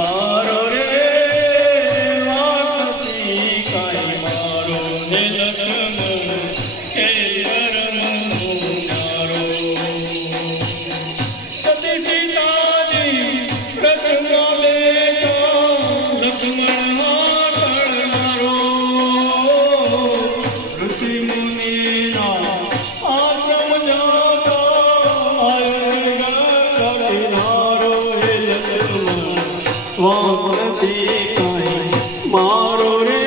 મારો રે વાસી કાઈ મારો ને લખન કે પરમ મારો કદી પિતાની પ્રથમ બેટા લક્ષ્મણ મારો ઋષિ મુનિના આશ્રમ જાતા આયર વાસી કાઈ મારો રે